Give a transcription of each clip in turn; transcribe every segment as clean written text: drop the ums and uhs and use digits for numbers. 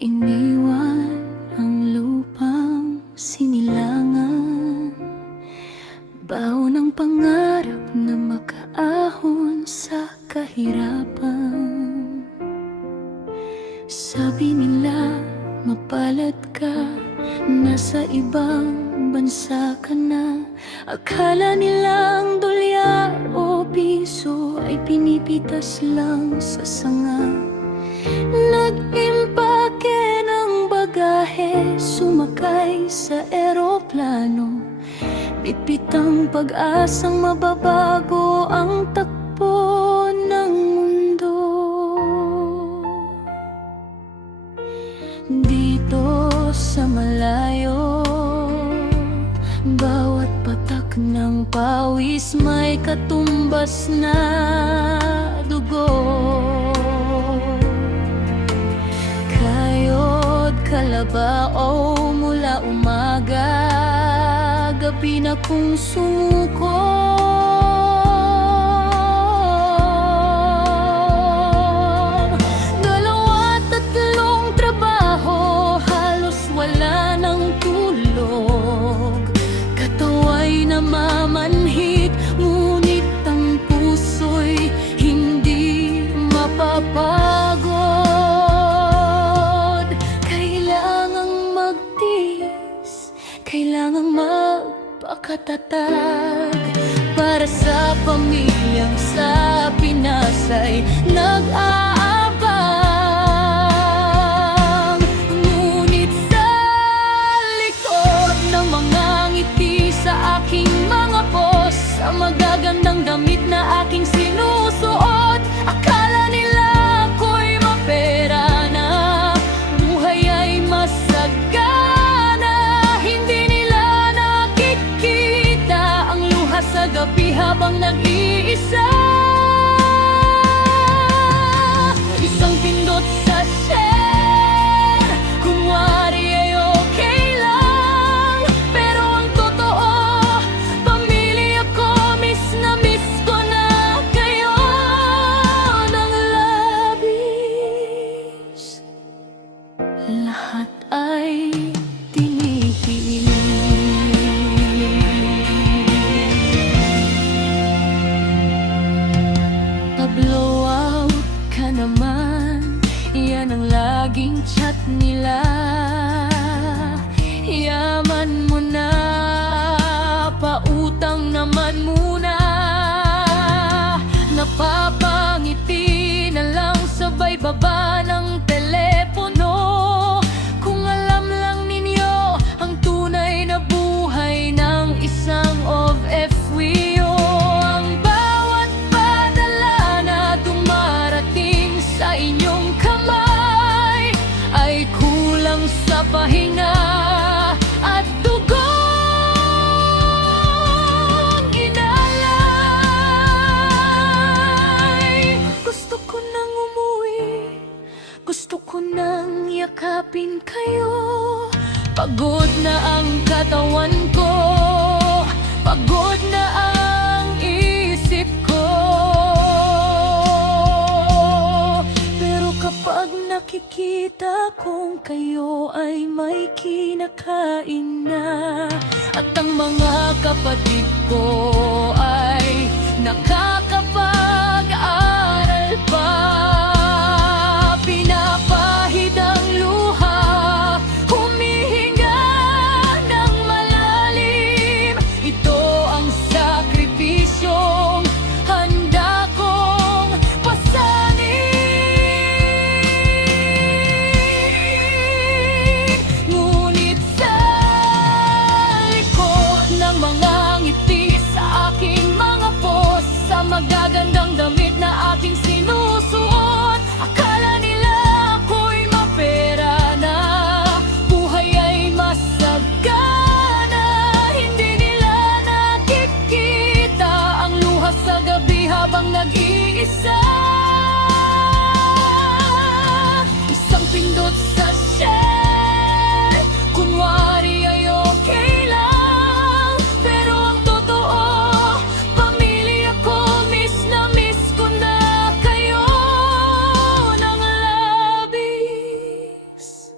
Iniwan ang lupang sinilangan, baon ng pangarap na makaahon sa kahirapan. Sabi nila mapalad ka, nasa ibang bansa ka na. Akala nilang dolyar o piso ay pinipitas lang sa sanga. Nag-impake ng bagahe, sumakay sa eroplano. Bitbitang pag-asang mababago ang takbo ng mundo. Dito sa malayo, bawat patak ng pawis may katumbas na dugo. Kalabao mula umaga, gabi na kung sumuko. Dalawa, tatlong trabaho, halos wala ng tulog. Katawa'y namamanhik, ngunit ang puso'y hindi mapapagod. Kailangang magpakatatag para sa pamilyang sa Pinas ay nag-aabang. Ngunit sa likod ng mga ngiti sa aking mga boss, sa magagandang damit na aking sinusuot, akala nila ako'y mapera na, buhay ay masagana. Sa gabi habang nag-iisa, isang pindot sa share, kunwari ay okay lang. Pero ang totoo, pamilya ko, miss na miss ko na kayo ng labis. Lahat ay tinihil. Blowout ka naman, yan ang laging chat nila. Yaman mo na, pautang naman muna. Napapangiti na lang sabay baba ng telepono. Kung alam lang ninyo ang tunay na buhay ng isang OFW. Sa inyong kamay ay kulang sa pahinga at dugong inalay. Gusto ko nang umuwi, gusto ko nang yakapin kayo. Pagod na ang katawan ko, pagod na ang isip ko. Kapag nakikita kong kayo ay may kinakain na, at ang mga kapatid ko ay nakakapag-aral pa, pinapahid ang luha, humihinga ng malalim. Ito ang sakripisyong handa kong pasanin. Magagandang damit na aking sinusuot, akala nila ako'y mapera na, buhay ay masagana. Hindi nila nakikita ang luha sa gabi habang nag-iisa. Isang pindot sa share, kunwari ay okay lang. Pero ang totoo, miss na miss ko na kayo ng labis.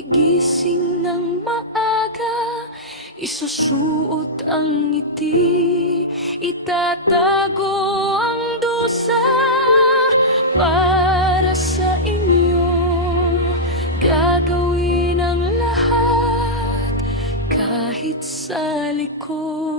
gigising ng maaga, isusuot ang ngiti, itatago ang dusa para sa inyo. Gagawin ang lahat kahit sa likod.